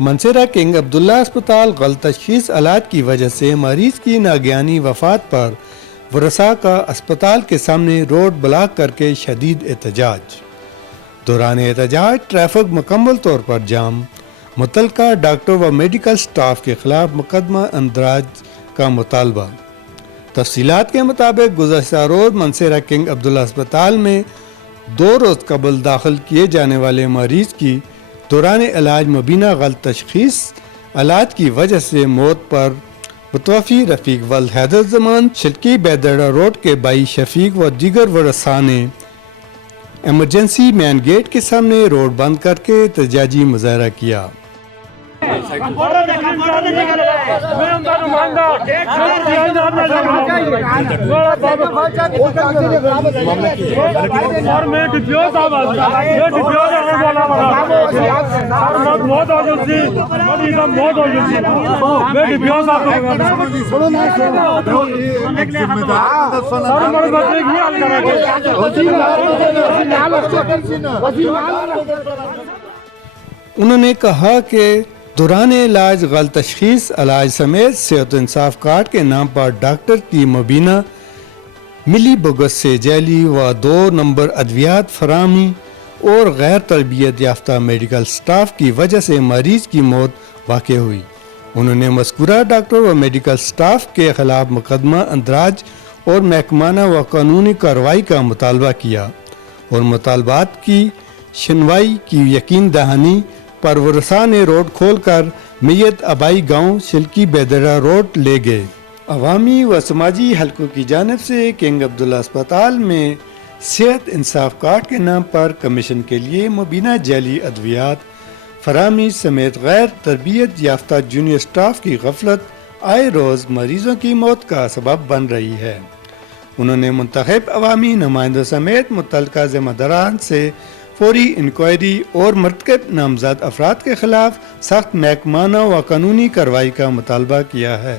منصیرہ king عبداللہ اسپتال غلط تشخیص علاج کی وجہ سے مریض کی ناگہانی وفات پر ورثاء کا اسپتال کے سامنے روڈ بلاک کر کے شدید احتجاج۔ دوران احتجاج ٹریفک مکمل طور پر جام، متعلقہ ڈاکٹر و میڈیکل سٹاف کے خلاف مقدمہ اندراج کا مطالبہ۔ تفصیلات کے مطابق گزشتہ روز منصیرہ کنگ عبداللہ اسپتال میں 2 روز قبل داخل کیے جانے والے مریض کی دوران علاج مبینہ غلط تشخیص علاج کی وجہ سے موت پر متوفی رفیق ولد حیدر زمان شلکی بیدڑا روڈ کے بھائی شفیق و دیگر ورثاء نے ایمرجنسی مین گیٹ کے سامنے روڈ بند کر کے احتجاجی مظاہرہ کیا۔ انہوں نے کہا کہ دوران علاج غلط تشخیص علاج سمیت صحت و انصاف کارڈ کے نام پر ڈاکٹر کی مبینہ ملی بھگت سے جعلی و 2 نمبر ادویات فراہمی اور غیر تربیت یافتہ میڈیکل سٹاف کی وجہ سے مریض کی موت واقع ہوئی۔ انہوں نے مذکورہ ڈاکٹر و میڈیکل سٹاف کے خلاف مقدمہ اندراج اور محکمانہ و قانونی کارروائی کا مطالبہ کیا اور مطالبات کی شنوائی کی یقین دہانی پر ورثاء نے روڈ کھول کر میت آبائی گاؤں شلکی بیدڑا روڈ لے گئے۔ عوامی و سماجی حلقوں کی جانب سے کنگ عبداللہ اسپتال میں صحت انصاف کارڈ کے نام پر کمیشن کے لیے مبینہ جعلی ادویات فراہمی سمیت غیر تربیت یافتہ جونیئر سٹاف کی غفلت آئے روز مریضوں کی موت کا سبب بن رہی ہے۔ انہوں نے منتخب عوامی نمائندوں سمیت متعلقہ ذمہ داران سے فوری انکوائری اور مرتکب نامزد افراد کے خلاف سخت محکمانہ و قانونی کارروائی کا مطالبہ کیا ہے۔